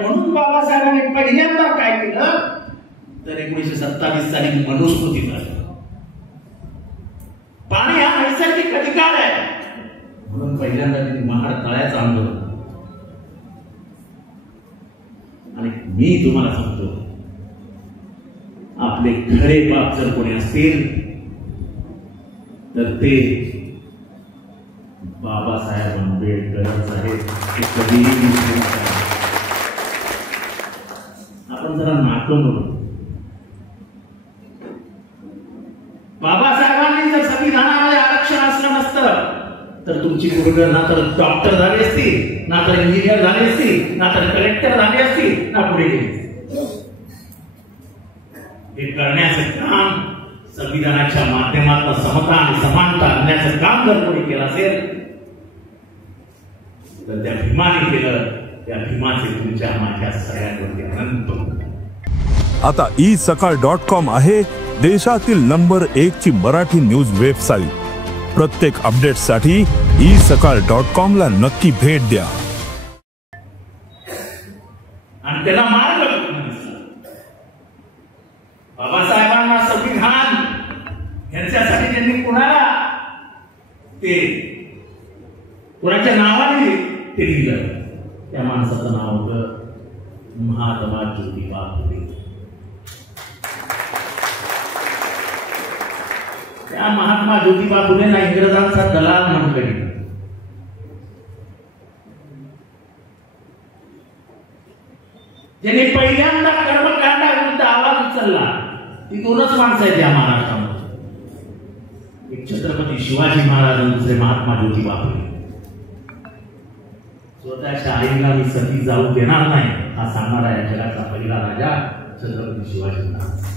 आणि म्हणून बाबासाहेबांनी पहिल्यांदा काय केलं तर 1927 साली मनुस्मृती काढली. पाणी हा नैसर्गिक अधिकार आहे म्हणून पहिल्यांदा त्यांनी महाड तळ्याचं आंदोलन. आणि मी तुम्हाला सांगतो आपले खरे बाप जर कोणी असतील तर ते बाबासाहेब आंबेडकरच आहेत. ते कधीही आपण जरा नाटून बोलू. बाबासाहेबांनी जर संविधानामध्ये आरक्षण असलं नसतं तर तुमची मुलं ना तर डॉक्टर झाली असती, ना तर इंजिनियर झाली असती, ना तर कलेक्टर झाली असती, ना पुढे गेली. हे करण्याचं काम संविधानाच्या माध्यमातून समता आणि समानता आणण्याचं काम जर कोणी केलं असेल तर त्या भीमाने केलं. त्या भीमाचे तुमच्या माझ्या सगळ्यांवरती अनंत. आता isakal.com आहे देशातील नंबर 1 ची मराठी न्यूज वेबसाईट. प्रत्येक अपडेटसाठी isakal.com ला नक्की भेट द्या. आणि त्याला मार्ग बाबासाहेबांना संविधान यांच्यासाठी त्यांनी कुणाला ते कुणाच्या नावाने ते दिलं. त्या माणसाचं नाव होतं महात्मा ज्योतिबा फुले. त्या महात्मा ज्योतिबा फुलेंना इंग्रजांचा दलाल म्हटलं गेलं. ज्यांनी पहिल्यांदा कर्मकांडाविरुद्ध आवाज उचलला ती दोनच माणसं आहेत या महाराष्ट्रामध्ये. एक छत्रपती शिवाजी महाराज आणि दुसरे महात्मा ज्योतिबा फुले. स्वतःच्या आईला मी सती जाऊ देणार नाही हा सांगणारा या जगाचा पहिला राजा छत्रपती शिवाजी महाराज.